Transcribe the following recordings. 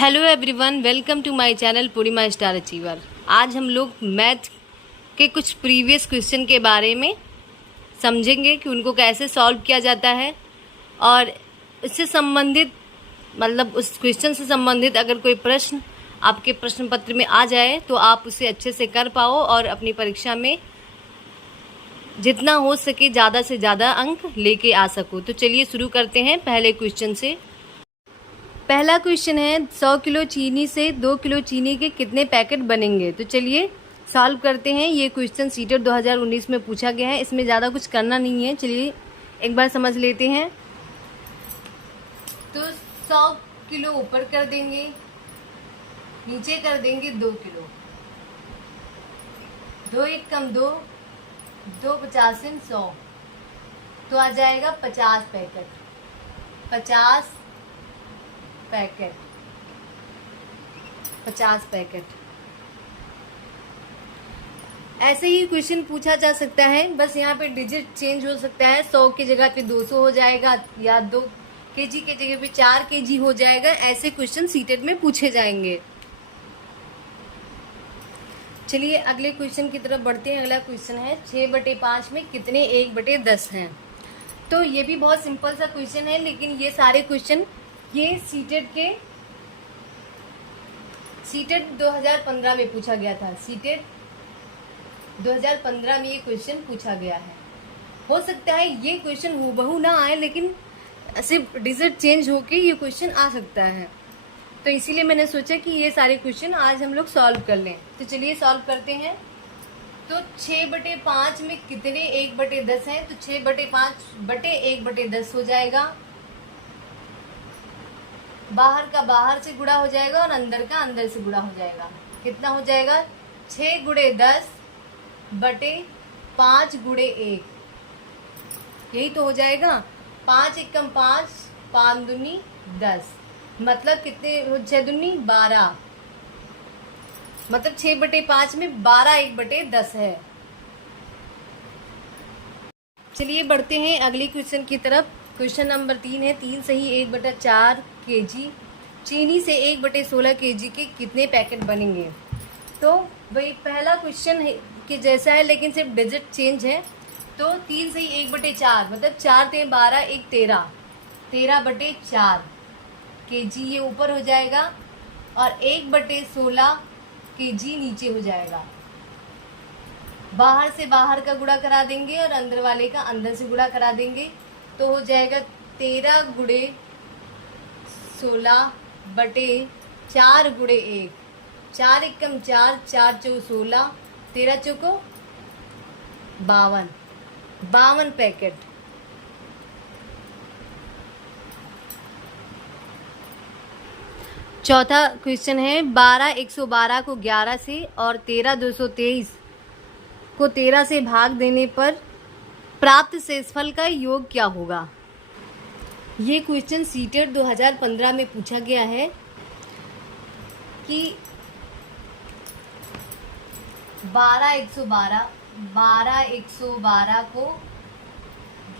Hello everyone, welcome to my channel Purnima star achiever. आज हम लोग मैथ के कुछ प्रीवियस क्वेश्चन के बारे में समझेंगे कि उनको कैसे सॉल्व किया जाता है और इससे संबंधित मतलब उस क्वेश्चन से संबंधित अगर कोई प्रश्न आपके प्रश्न पत्र में आ जाए तो आप उसे अच्छे से कर पाओ और अपनी परीक्षा में जितना हो सके ज़्यादा से ज़्यादा अंक लेके आ सको। तो चलिए शुरू करते हैं पहले क्वेश्चन से। पहला क्वेश्चन है 100 किलो चीनी से 2 किलो चीनी के कितने पैकेट बनेंगे। तो चलिए सॉल्व करते हैं। ये क्वेश्चन सीटेट 2019 में पूछा गया है, इसमें ज़्यादा कुछ करना नहीं है। चलिए एक बार समझ लेते हैं। तो 100 किलो ऊपर कर देंगे, नीचे कर देंगे 2 किलो, 2 एक कम 2, 2 50 100, तो आ जाएगा 50 पैकेट। 50 packet 50 packet. ऐसे ही क्वेश्चन पूछा जा सकता है, बस यहाँ पे डिजिट चेंज हो सकता है। 100 की जगह पे 200 हो जाएगा या 2 केजी की जगह पे 4 केजी हो जाएगा। ऐसे क्वेश्चन सीटेट में पूछे जाएंगे। चलिए अगले क्वेश्चन की तरफ बढ़ते हैं। अगला क्वेश्चन है 6/5 में कितने 1/10 हैं। तो ये भी बहुत सिंपल सा क्वेश्चन है, लेकिन ये सारे क्वेश्चन ये सीटेट 2015 में पूछा गया था। सीटेट 2015 में ये क्वेश्चन पूछा गया है। हो सकता है ये क्वेश्चन हूबहू ना आए, लेकिन सिर्फ डिजिट चेंज होके ये क्वेश्चन आ सकता है। तो इसीलिए मैंने सोचा कि ये सारे क्वेश्चन आज हम लोग सॉल्व कर लें। तो चलिए सॉल्व करते हैं। तो 6/5 में कितने 1/10 हैं। तो 6/5/1/10 हो जाएगा। बाहर का बाहर से गुणा हो जाएगा और अंदर का अंदर से गुणा हो जाएगा। कितना हो जाएगा 6 × 10 बटे 5 × 1, यही तो हो जाएगा। 5 × 5, 5 दूनी 10, मतलब कितने 6 दूनी 12, मतलब 6/5 में 12 1/10 है। चलिए बढ़ते हैं अगली क्वेश्चन की तरफ। क्वेश्चन नंबर 3 है 3 सही 1/4 केजी चीनी से 1/16 केजी के कितने पैकेट बनेंगे। तो वही पहला क्वेश्चन के जैसा है, लेकिन सिर्फ डिजिट चेंज है। तो 3 सही 1/4 मतलब 4 × 12 1 13, 13/4 केजी ये ऊपर हो जाएगा और 1/16 केजी नीचे हो जाएगा। बाहर से बाहर का गुणा करा देंगे और अंदर वाले का अंदर से गुणा करा देंगे, तो हो जाएगा 13 × 16 बटे 4 × 1, 4 × 4, 4 × 4 16, 13 × 4 52, 52 पैकेट। चौथा क्वेश्चन है 12 112 को 11 से और 13 223 को 13 से भाग देने पर प्राप्त शेषफल का योग क्या होगा। ये क्वेश्चन सीटेट 2015 में पूछा गया है कि 12 112 को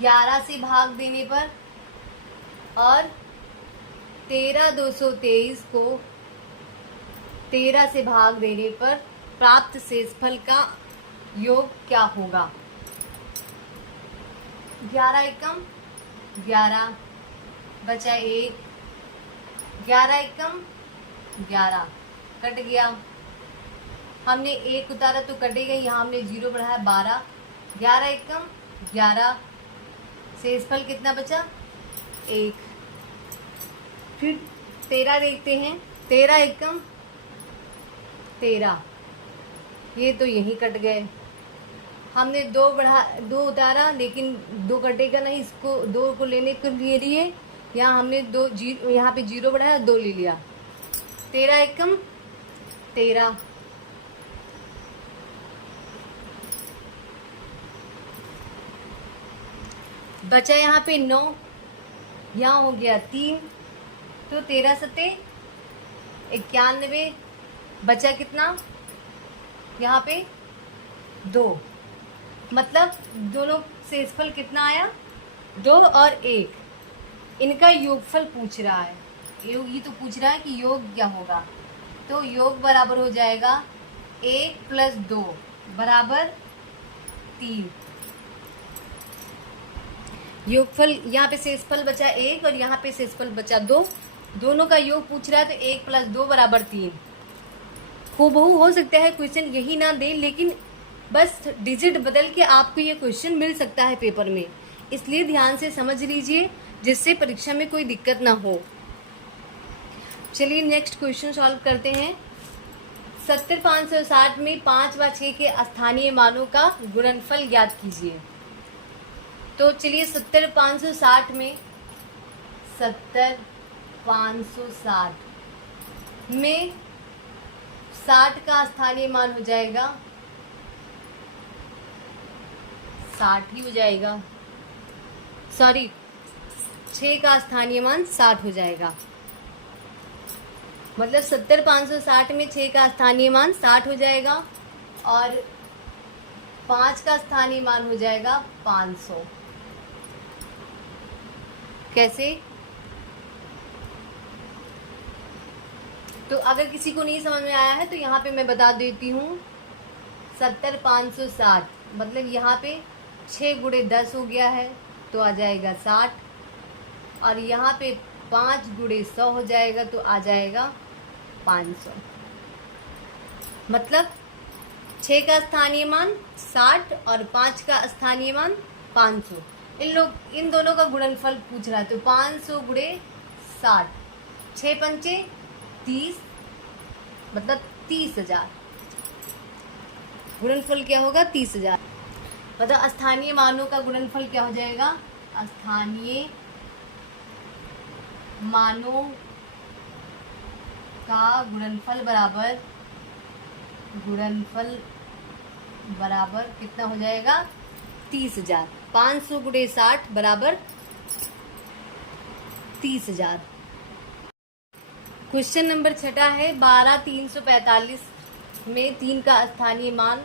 11 से भाग देने पर और 13 223 को 13 से भाग देने पर प्राप्त शेषफल का योग क्या होगा। 11 एकम 11 बचा 1, 11 एकम 11 कट गया। हमने 1 उतारा तो कटेगा, यहाँ हमने 0 बढ़ाया 12, 11 एकम 11, शेषफल कितना बचा 1। फिर 13 देखते हैं, 13 एकम 13, ये तो यही कट गए। हमने 2 उतारा, लेकिन 2 कटेगा नहीं, इसको 2 को लेने के लिए यहाँ हमने 2 यहाँ पे 0 बढ़ाया, 2 ले लिया। 13 एकम 13, बचा यहाँ पे 9, यहाँ हो गया 3, तो 13 सते 91, बचा कितना यहाँ पे 2, मतलब दोनों शेषफल कितना आया 2 और 1, इनका योगफल पूछ रहा है। योग ये तो पूछ रहा है कि योग क्या होगा, तो योग बराबर हो जाएगा 1 + 2 बराबर 3। योगफल यहाँ पे शेषफल बचा 1 और यहाँ पे शेषफल बचा 2, दोनों का योग पूछ रहा है, तो 1 + 2 बराबर 3। हूबहू हो सकता है क्वेश्चन यही ना दे, लेकिन बस डिजिट बदल के आपको ये क्वेश्चन मिल सकता है पेपर में, इसलिए ध्यान से समझ लीजिए जिससे परीक्षा में कोई दिक्कत ना हो। चलिए नेक्स्ट क्वेश्चन सॉल्व करते हैं। 70,560 में 5 व 6 के स्थानीय मानों का गुणनफल ज्ञात कीजिए। तो चलिए 70,560 में 70,560 में 60 का स्थानीय मान हो जाएगा 60 ही हो जाएगा, सॉरी 6 का स्थानीय मान 60 हो जाएगा। मतलब 70,560 में 6 का स्थानीय मान 60 हो जाएगा और 5 का स्थानीय मान हो जाएगा 500। कैसे? तो अगर किसी को नहीं समझ में आया है तो यहाँ पे मैं बता देती हूँ। 70,560 मतलब यहाँ पे 6 × 10 हो गया है तो आ जाएगा 60, और यहाँ पे 5 × 100 हो जाएगा तो आ जाएगा 500। मतलब 6 का स्थानीय मान 60 और 5 का स्थानीय मान 500। इन दोनों का गुणनफल पूछ रहा है, तो 500 × 60, 6 पंचे 30 मतलब 30,000। गुणनफल क्या होगा? 30,000। मतलब स्थानीय मानों का गुणनफल क्या हो जाएगा? स्थानीय मानों का गुणनफल बराबर कितना हो जाएगा? 30,000। 500 × 60 बराबर 30,000। क्वेश्चन नंबर 6 है 12,345 में 3 का स्थानीय मान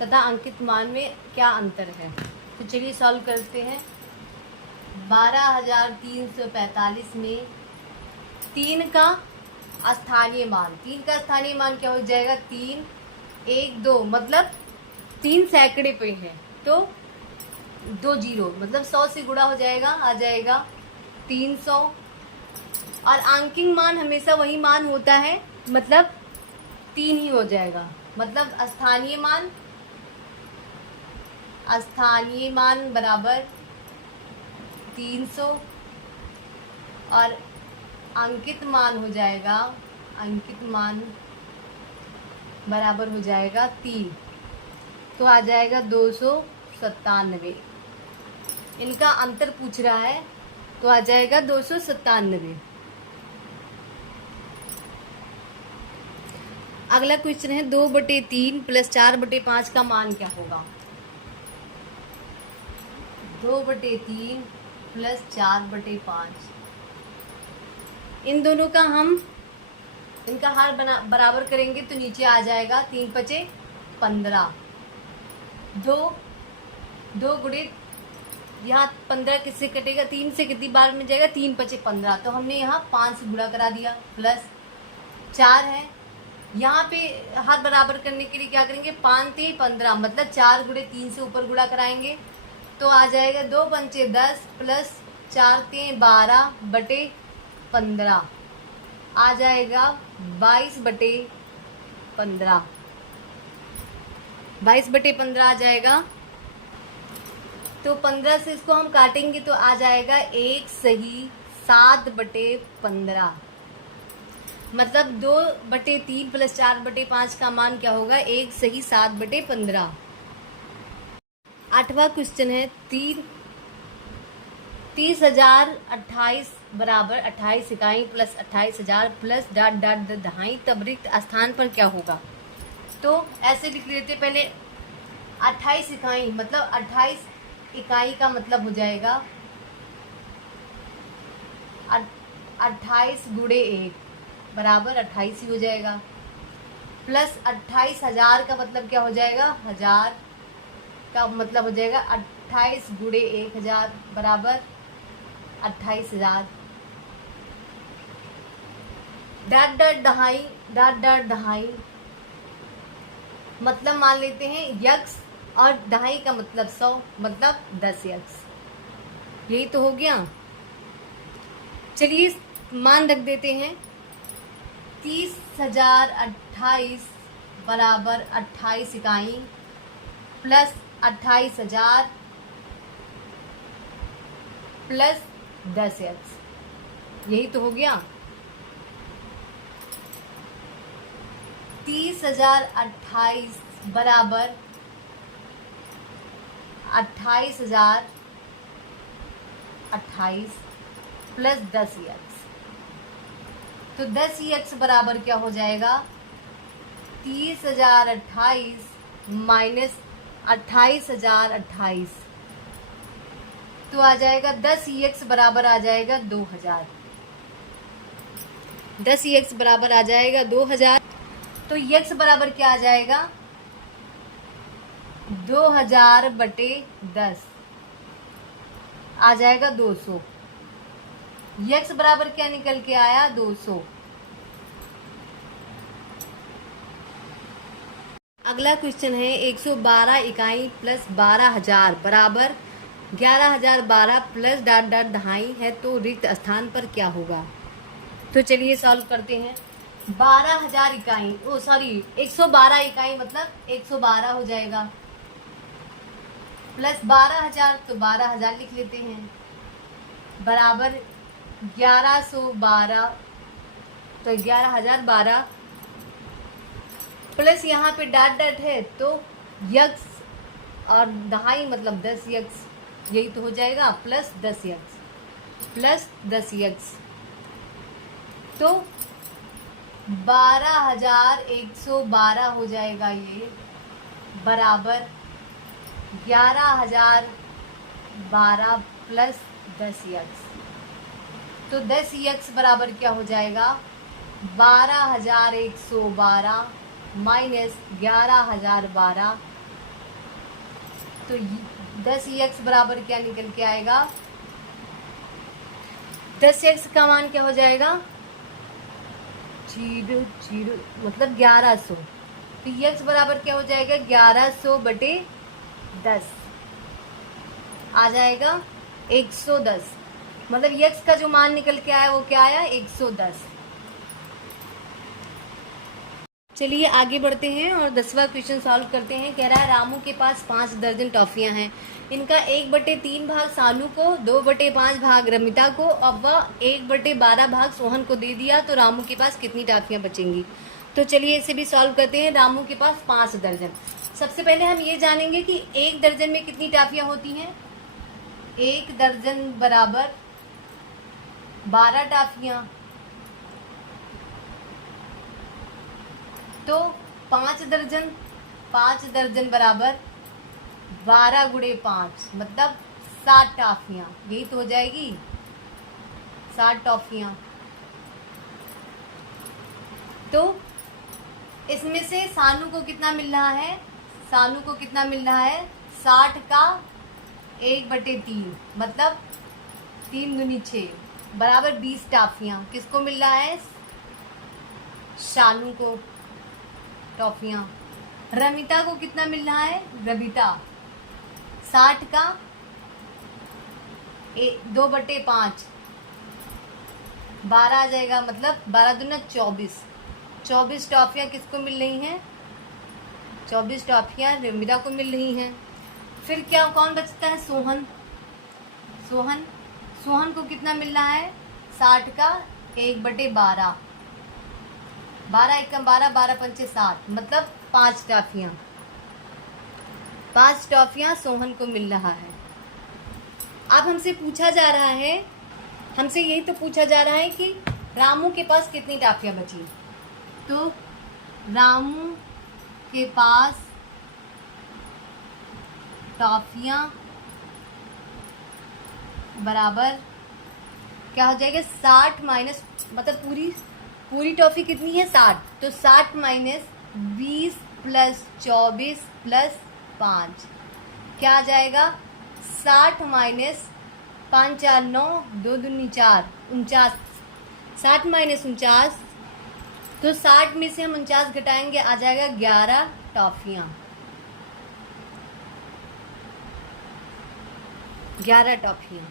तथा अंकित मान में क्या अंतर है। तो चलिए सॉल्व करते हैं। 12,345 में 3 का स्थानीय मान क्या हो जाएगा? 3 1 2 मतलब 3 सैकड़े पे है तो 2 जीरो मतलब 100 से गुणा हो जाएगा, आ जाएगा 300। और अंकित मान हमेशा वही मान होता है, मतलब 3 ही हो जाएगा। मतलब स्थानीय मान बराबर 300 और अंकित मान बराबर हो जाएगा 3, तो आ जाएगा 297। इनका अंतर पूछ रहा है तो आ जाएगा 297। अगला क्वेश्चन है 2/3 + 4/5 का मान क्या होगा। 2/3 + 4/5 इन दोनों का इनका हार बराबर करेंगे तो नीचे आ जाएगा 3 × 5 = 15। 2 गुणे यहाँ 15 किससे कटेगा? 3 से कितनी बार में जाएगा? 3 × 5 = 15। तो हमने यहाँ 5 से गुणा करा दिया, प्लस 4 है। यहाँ पे हाथ बराबर करने के लिए क्या करेंगे? 5 × 3 = 15 मतलब 4 × 3 से ऊपर गुणा कराएंगे तो आ जाएगा 2 × 5 = 10 प्लस 4 × 3 = 12/15 आ जाएगा 22/15। 22/15 आ जाएगा। तो 15 से इसको हम काटेंगे तो आ जाएगा 1 सही 7/15। मतलब 2/3 + 4/5 का मान क्या होगा? 1 सही 7/15। 8वां क्वेश्चन है 30,028 बराबर 28 इकाई प्लस 28,000 प्लस ... दहाई तब रिक्त स्थान पर क्या होगा। तो ऐसे लिख लेते पहले 28 इकाई मतलब 28 इकाई का मतलब हो जाएगा 28 × 1 बराबर 28 ही हो जाएगा, प्लस 28,000 का मतलब क्या हो जाएगा? 1000 का मतलब हो जाएगा 28 × 1000 बराबर 28,000। डॉट डॉट दहाई, डॉट डॉट दहाई मतलब मान लेते हैं यक्स, और दहाई का मतलब 100, मतलब 10 यक्स। यही तो हो गया। चलिए मान रख देते हैं 30,028 बराबर 28 इकाई प्लस 28,000 प्लस 10 एक्स। यही तो हो गया। 30,028 बराबर 28,028 प्लस 10 एक्स। तो 10 एक्स बराबर क्या हो जाएगा? 30,028 माइनस 28,028 तो आ जाएगा 10 एक्स बराबर आ जाएगा 2,000। 10 एक्स बराबर आ जाएगा 2,000। तो एक्स बराबर क्या आ जाएगा? 2,000 बटे 10 आ जाएगा 200। एक्स बराबर क्या निकल के आया? 200। अगला क्वेश्चन है 112 इकाई प्लस 12,000 बराबर 11,012 प्लस डॉट डॉट दहाई है, तो रिक्त स्थान पर क्या होगा? तो चलिए सॉल्व करते हैं। 12,000 इकाई, 112 इकाई मतलब 112 हो जाएगा, प्लस 12,000 तो 12,000 लिख लेते हैं, बराबर 1112 तो 11,012 प्लस यहाँ पे डॉट डॉट है तो यक्स और दहाई मतलब 10 यक्स। यही तो हो जाएगा, प्लस 10 यक्स प्लस 10 यक्स तो 12,112 हो जाएगा ये, बराबर 11,012 प्लस 10 यक्स। तो 10 यक्स बराबर क्या हो जाएगा? 12,112 माइनस 11,012 तो 10 एक्स बराबर क्या निकल के आएगा? 10 एक्स का मान क्या हो जाएगा? 0 0 मतलब 1100। तो एक्स बराबर क्या हो जाएगा? 1100 बटे 10 आ जाएगा 110। मतलब एक्स का जो मान निकल के आया वो क्या आया? 110। चलिए आगे बढ़ते हैं और 10वां क्वेश्चन सॉल्व करते हैं। कह रहा है रामू के पास 5 दर्जन टॉफियां हैं, इनका 1/3 भाग सानू को, 2/5 भाग रमिता को, अब वह 1/12 भाग सोहन को दे दिया, तो रामू के पास कितनी टॉफियां बचेंगी? तो चलिए इसे भी सॉल्व करते हैं। रामू के पास 5 दर्जन। सबसे पहले हम ये जानेंगे कि 1 दर्जन में कितनी टॉफियां होती हैं। 1 दर्जन बराबर 12 टॉफियां, तो 5 दर्जन बराबर 12 गुणे 5 मतलब 60 टॉफियां। यही तो हो जाएगी 60 टॉफियां। तो इसमें से सानू को कितना मिल रहा है? सानू को कितना मिल रहा है? 60 का 1/3 मतलब 3 दूनी 6 बराबर 20 टॉफियां। किसको मिल रहा है? शानू को टॉफियां। रमिता को कितना मिल रहा है? रमिता 60 का 2/5 12 आ जाएगा, मतलब 12 दूना 24। 24 टॉफियां किसको मिल रही हैं? 24 टॉफियां रमिता को मिल रही हैं। फिर क्या कौन बचता है? सोहन। सोहन को कितना मिल रहा है? 60 का 1/12 12 एकम 12 12 पंचे 7 मतलब 5 टॉफियां। 5 टॉफियां सोहन को मिल रहा है। अब हमसे पूछा जा रहा है, हमसे यही तो पूछा जा रहा है कि रामू के पास कितनी टॉफियां बची। तो रामू के पास टॉफियां बराबर क्या हो जाएगा? 60 माइनस मतलब पूरी टॉफी कितनी है? 60। तो 60 माइनस 20 प्लस 24 प्लस 5 क्या आ जाएगा? 60 माइनस 5 4 9 2 दूनी 4 49। 60 माइनस 49 तो 60 में से हम 49 घटाएंगे, आ जाएगा 11 टॉफियां। 11 टॉफियां।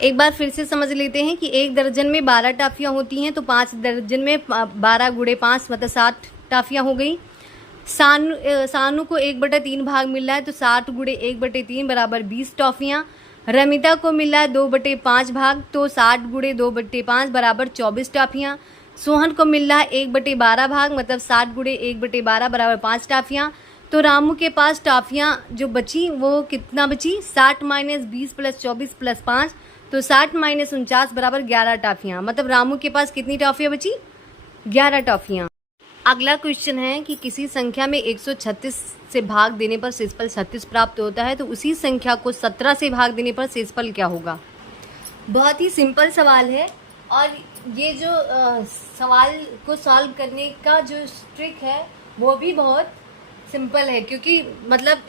एक बार फिर से समझ लेते हैं कि एक दर्जन में 12 टॉफियां होती हैं, तो 5 दर्जन में 12 गुणे 5 मतलब 60 टॉफियां हो गई। सानू को 1/3 भाग मिल रहा है, तो 60 गुणे 1/3 बराबर 20 टॉफियां। रमिता को मिला है 2/5 भाग, तो 60 गुणे 2/5 बराबर 24 टॉफियां। सोहन को मिल रहा है 1/12 भाग, मतलब 60 गुणे 1/12 बराबर 5 टॉफियां। तो रामू के पास टॉफियां जो बची वो कितना बची, 60 - 20 + 24 + 5, तो 60 - 49 बराबर 11 टॉफियां। मतलब रामू के पास कितनी टॉफियां बची, 11 टॉफियां। अगला क्वेश्चन है कि किसी संख्या में 136 से भाग देने पर शेषफल 36 प्राप्त होता है, तो उसी संख्या को 17 से भाग देने पर शेषफल क्या होगा। बहुत ही सिंपल सवाल है, और ये जो सवाल को सॉल्व करने का जो ट्रिक है वो भी बहुत सिंपल है, क्योंकि मतलब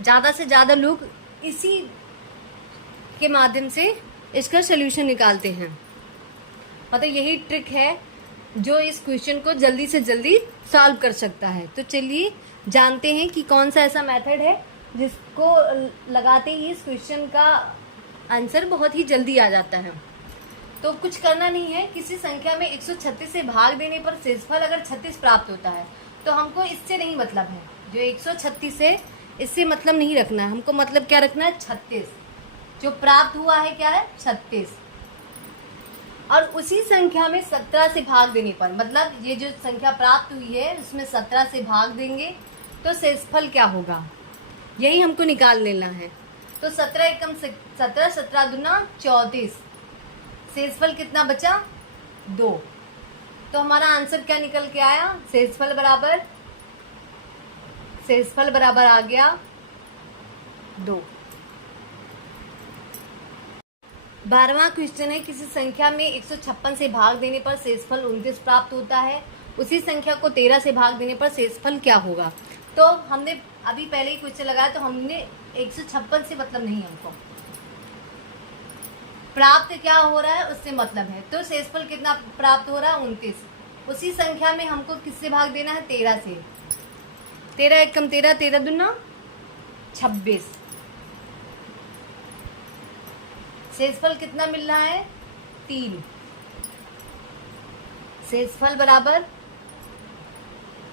ज़्यादा से ज़्यादा लोग इसी के माध्यम से इसका सलूशन निकालते हैं। मतलब यही ट्रिक है जो इस क्वेश्चन को जल्दी से जल्दी सॉल्व कर सकता है। तो चलिए जानते हैं कि कौन सा ऐसा मेथड है जिसको लगाते ही इस क्वेश्चन का आंसर बहुत ही जल्दी आ जाता है। तो कुछ करना नहीं है, किसी संख्या में 136 से भाग देने पर शेषफल अगर 36 प्राप्त होता है, तो हमको इससे नहीं मतलब है, जो 136 है इससे मतलब नहीं रखना है, हमको मतलब क्या रखना है, 36। जो प्राप्त हुआ है क्या है, 36। और उसी संख्या में 17 से भाग देने पर, मतलब ये जो संख्या प्राप्त हुई है उसमें 17 से भाग देंगे तो शेषफल क्या होगा, यही हमको निकाल लेना है। तो 17 एकम 17, 17 दूना 34, शेषफल कितना बचा, 2। तो हमारा आंसर क्या निकल के आया, शेषफल बराबर आ गया 2। 12वां क्वेश्चन है, किसी संख्या में 156 से भाग देने पर शेषफल 29 प्राप्त होता है, उसी संख्या को 13 से भाग देने पर शेषफल क्या होगा। तो हमने अभी पहले ही क्वेश्चन लगाया, तो हमने 156 से मतलब नहीं, हमको प्राप्त क्या हो रहा है उससे मतलब है। तो शेषफल कितना प्राप्त हो रहा है, 29। उसी संख्या में हमको किससे भाग देना है, 13 से। 13 एकम 13, 13 दूना 26। शेषफल कितना मिल रहा है, 3। शेषफल बराबर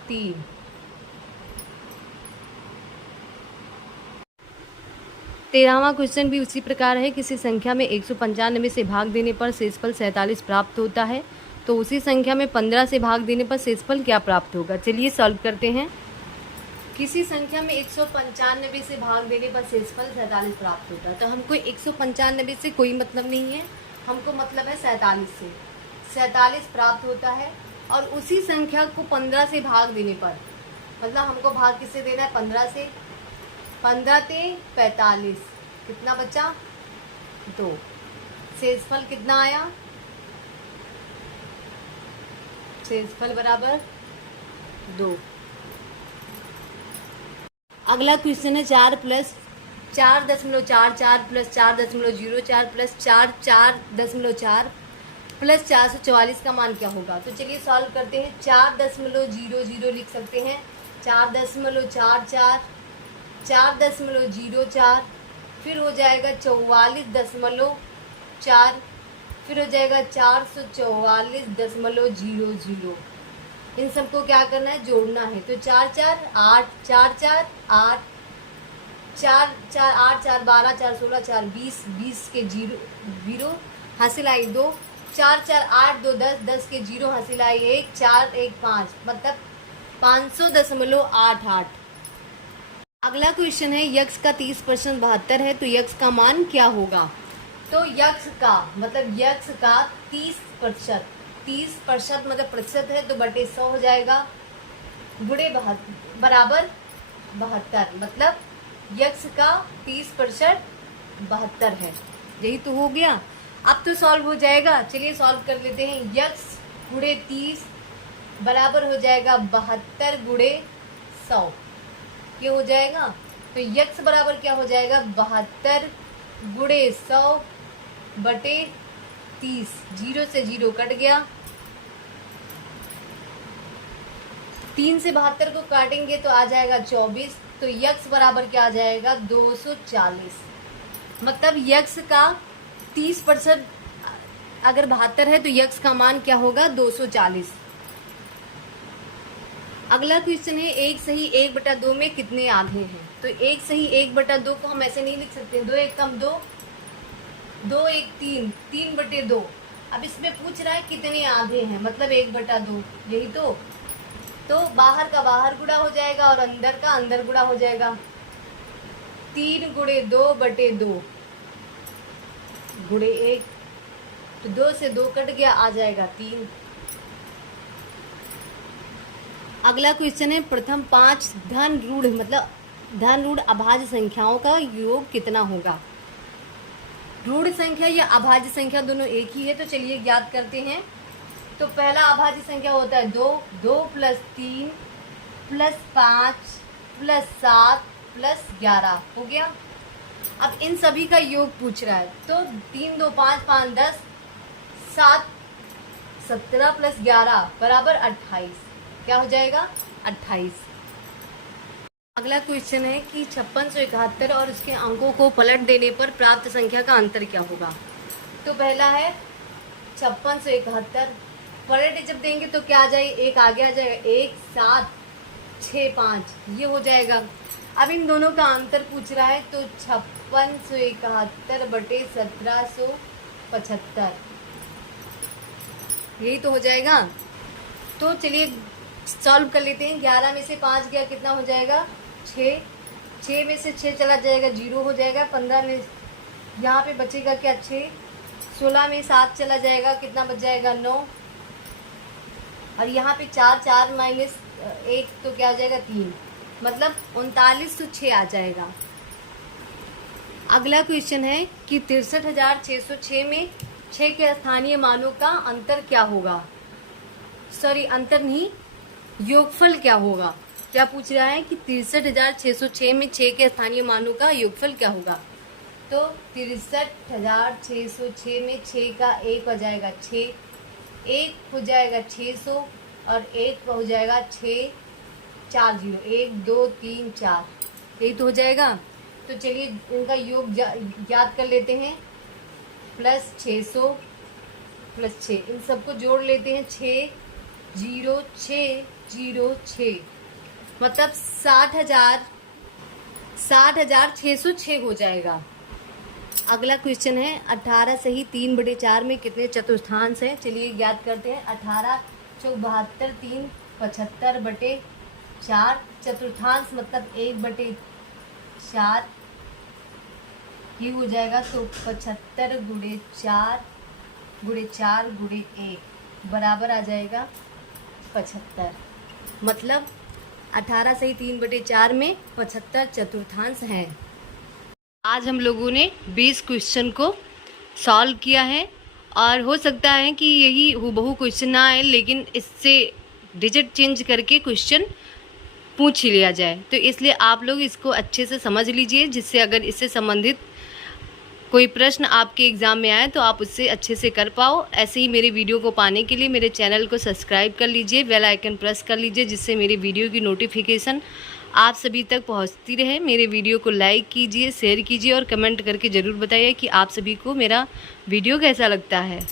3। 13वां क्वेश्चन भी उसी प्रकार है, किसी संख्या में 195 से भाग देने पर शेषफल 47 प्राप्त होता है, तो उसी संख्या में 15 से भाग देने पर शेषफल क्या प्राप्त होगा। चलिए सॉल्व करते हैं। किसी संख्या में 195 से भाग देने पर शेषफल 47 प्राप्त होता है, तो हमको 195 से कोई मतलब नहीं है, हमको मतलब है 47 से। 47 प्राप्त होता है, और उसी संख्या को 15 से भाग देने पर, मतलब हमको भाग किससे देना है, 15 से। 15 ते 45, कितना बचा, 2। शेषफल कितना आया, शेषफल बराबर 2। अगला क्वेश्चन है 4 + 4.44 + 4.04 + 4.4 + 444 का मान क्या होगा। तो चलिए सॉल्व करते हैं। 4.00 लिख सकते हैं, 4.44, 4.04, फिर हो जाएगा 44.4, फिर हो जाएगा 444.00। इन सबको क्या करना है, जोड़ना है। तो 4 4 8, 4 4 8, 4 4 8 4 12, 4 16, 4 20, 20 के 0 हासिल आई 2, 4 4 8 2 10, 10 के 0 हासिल आई 1, 4 1 5, मतलब 500.88। अगला क्वेश्चन है, यक्स का 30% 72 है, तो यक्स का मान क्या होगा। तो यक्स का मतलब यक्स का 30%, 30% मतलब प्रतिशत है, तो बटे 100 हो जाएगा, गुणे बराबर 72, मतलब यक्स का 30% 72 है। यही तो हो गया। अब तो सॉल्व हो जाएगा। चलिए सॉल्व कर लेते हैं। यक्स गुणे 30 बराबर हो जाएगा 72 गुणे 100, ये हो जाएगा। तो यक्स बराबर क्या हो जाएगा, 72 गुणे 100 बटे 30, 0 से 0 कट गया, 3 से 72 को काटेंगे तो आ जाएगा 24, तो यक्स बराबर क्या आ जाएगा 240। मतलब यक्स का 30% अगर 72 है तो यक्स का मान क्या होगा 240। अगला क्वेश्चन है 1 सही 1/2 में कितने आधे हैं। तो 1 सही 1/2 को हम ऐसे नहीं लिख सकते, 2 1 कम 2, 2 1 3, 3/2। अब इसमें पूछ रहा है कितने आधे हैं, मतलब 1/2, यही तो बाहर का बाहर गुणा हो जाएगा और अंदर का अंदर गुणा हो जाएगा। 3 × 2/2 गुणे 1, तो 2 से 2 कट गया, आ जाएगा 3। अगला क्वेश्चन है प्रथम 5 धन ऋण मतलब धन ऋण अभाज्य संख्याओं का योग कितना होगा। ऋण संख्या या अभाज्य संख्या दोनों एक ही है, तो चलिए ज्ञात करते हैं। तो पहला अभाज्य संख्या होता है 2, 2 + 3 + 5 + 7 + 11 हो गया। अब इन सभी का योग पूछ रहा है, तो 3 2 5 5 10 7 17 + 11 बराबर 28। क्या हो जाएगा 28। अगला क्वेश्चन है कि 5671 और उसके अंकों को पलट देने पर प्राप्त संख्या का अंतर क्या होगा। तो पहला है 5671, पलट जब देंगे तो क्या आ जाएगा, एक आगे आ जाएगा, 1 7 6 5 ये हो जाएगा। अब इन दोनों का अंतर पूछ रहा है, तो 5671 बटे 1775 यही तो हो जाएगा। तो चलिए सॉल्व कर लेते हैं। 11 में से 5 गया, कितना हो जाएगा 6, 6 में से 6 चला जाएगा 0 हो जाएगा। 15 में यहाँ पे बचेगा क्या 6, 16 में 7 चला जाएगा, कितना बच जाएगा 9, और यहाँ पे 4 4 - 1 तो क्या हो जाएगा 3, मतलब 39 तो 6 आ जाएगा। अगला क्वेश्चन है कि 63,606 में 6 के स्थानीय मानों का अंतर क्या होगा। सॉरी अंतर नहीं, योगफल क्या होगा। क्या पूछ रहा है कि 63,606 में 6 के स्थानीय मानों का योगफल क्या होगा। तो 63,606 में 6 का 1 हो जाएगा 6, 1 हो जाएगा 600 और 1 हो जाएगा 6 4 0, 1 2 3 4 यही तो हो जाएगा। तो चलिए इनका योग ज्ञात कर लेते हैं। प्लस 600 + 6, इन सबको जोड़ लेते हैं। 6 0 6 0 6 मतलब 60,606 हो जाएगा। अगला क्वेश्चन है 18 सही 3/4 में कितने चतुर्थांश हैं। चलिए ज्ञात करते हैं। 18 × 72 3 75/4 चतुर्थांश मतलब 1/4 ये हो जाएगा। तो 75 × 4 × 4 × 1 बराबर आ जाएगा 75। मतलब 18 सही 3/4 में 75 चतुर्थांश हैं। आज हम लोगों ने 20 क्वेश्चन को सॉल्व किया है, और हो सकता है कि यही हूबहू क्वेश्चन ना आए, लेकिन इससे डिजिट चेंज करके क्वेश्चन पूछ ही लिया जाए। तो इसलिए आप लोग इसको अच्छे से समझ लीजिए, जिससे अगर इससे संबंधित कोई प्रश्न आपके एग्ज़ाम में आए तो आप उससे अच्छे से कर पाओ। ऐसे ही मेरे वीडियो को पाने के लिए मेरे चैनल को सब्सक्राइब कर लीजिए, बेल आइकन प्रेस कर लीजिए, जिससे मेरे वीडियो की नोटिफिकेशन आप सभी तक पहुंचती रहे। मेरे वीडियो को लाइक कीजिए, शेयर कीजिए और कमेंट करके ज़रूर बताइए कि आप सभी को मेरा वीडियो कैसा लगता है।